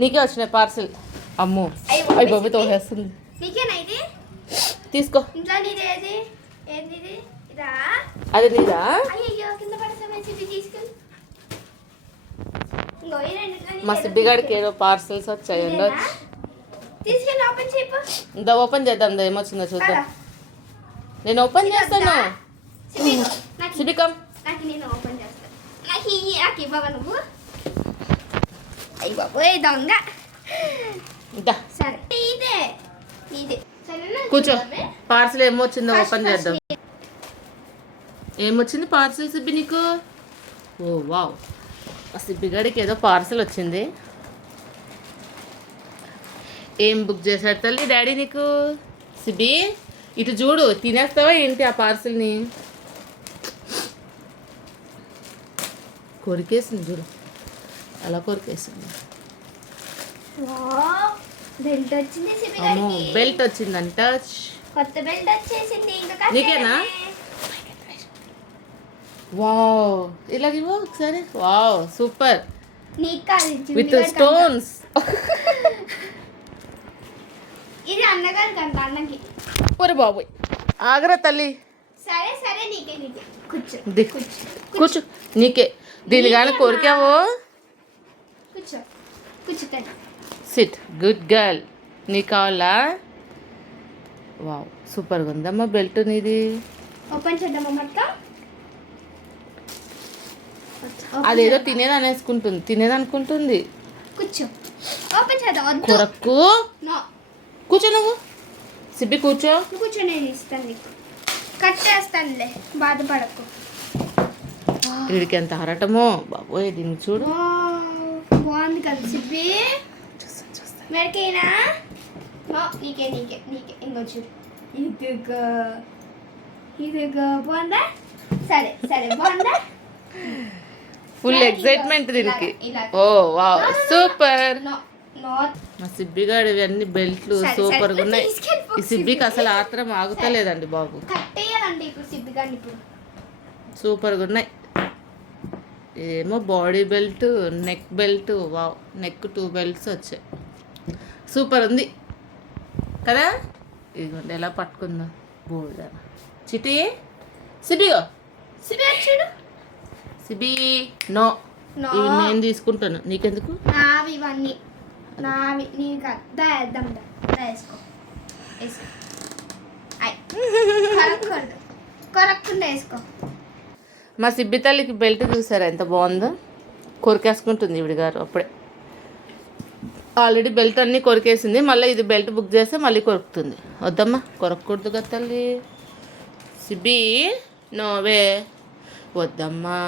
నీకే వచ్చినాయి పార్సిల్. అమ్మో అవి బాబు తోసేస్తుంది. తీసుకో. అది నీదా? మా సిబ్బిగాడికి ఏదో పార్సిల్స్ వచ్చాయి. ఇందా ఓపెన్ చేద్దాం. ఏమొచ్చిందో చూద్దాం. నేను ఓపెన్ చేస్తాను. సిబికమ్ కూర్చో. పార్సిల్ ఏమొచ్చిందో ఓపెన్ చేద్దాం. ఏమొచ్చింది పార్సిల్ సిబ్బి నీకు? ఓ వావ్, ఆ సిబ్బిగాడికి ఏదో పార్సిల్ వచ్చింది. ఏం బుక్ చేశాడు తల్లి డాడీ నీకు? సిబ్బి ఇటు చూడు, తినేస్తావా ఏంటి ఆ పార్సిల్ని? కొరికేసింది చూడు, అలా కొరికేసింది. బెల్ట్ వచ్చిందంట. కొత్త బెల్ట్ వచ్చేసింది. నీకేనా? వావ్, ఇలాగ ఇవ్వు ఒకసారి. Wow super, with stones. ఇది అన్నగారు కంట, అన్నకి. ఒరే బాబోయ్, ఆగరా తల్లి. సరే సరే, నీకే నీకే. కూర్చో కూర్చో. నీకే. దీని కానీ కోరికావు. కూర్చో కూర్చో. SIT, good girl. నీకు కావాలా? వావ్ సూపర్గా ఉందమ్మా బెల్ట్ నీది. ఓపెన్ చేద్దామా మొత్తం? అదేదో తినేదనుకుంటుంది. కూర్చో, ఓపెన్ చేద్దాం. కొరక్కు. కూర్చో నువ్వు. సిబ్బి కూర్చో. కూర్చో, నేను ఇస్తాను నీకు. కట్ చేస్తానులే, బాధపడకు. వీడికి ఎంత హరటమో బాబోయ్. దీన్ని చూడు, బాగుంది కదా సిబ్బి. మెడకేనా? నీకే నీకే నీకే. ఇంకో చూడు. ఇదిగో బాగుందా? సరే సరే, బాగుందా? ఫుల్ ఎక్సైట్మెంట్ దీనికి. ఓ వావ్ సూపర్. మా సిబ్బిగాడు ఇవన్నీ బెల్ట్లు సూపర్గా ఉన్నాయి. ఈ సిబ్బికి అసలు ఆత్రం ఆగుతలేదండి బాబు. సూపర్గా ఉన్నాయి. ఏమో body belt, neck belt. Wow, neck 2 belts వచ్చాయి. సూపర్ ఉంది కదా. ఇదిగోండి ఎలా పట్టుకుందా బోల్డా. చిటి సిబిగో. సిబి నో, ఇవి నేను తీసుకుంటాను. నీకెందుకు? నావి ఇవన్నీ నావి. నీకు అద్దా వేద్దాం. వేసుకో కొరక్కుండా వేసుకో. మా సిబ్బి తల్లికి బెల్ట్ చూసారా ఎంత బాగుందో. కొరికేసుకుంటుంది ఈవిడ గారు. అప్పుడే ఆల్రెడీ బెల్ట్ అన్నీ కొరికేసింది. మళ్ళీ ఇది బెల్ట్ బుక్ చేస్తే మళ్ళీ కొరుకుతుంది. వద్దమ్మా, కొరకూడదు కదా తల్లి. సిబ్బి నోవే, వద్దమ్మా.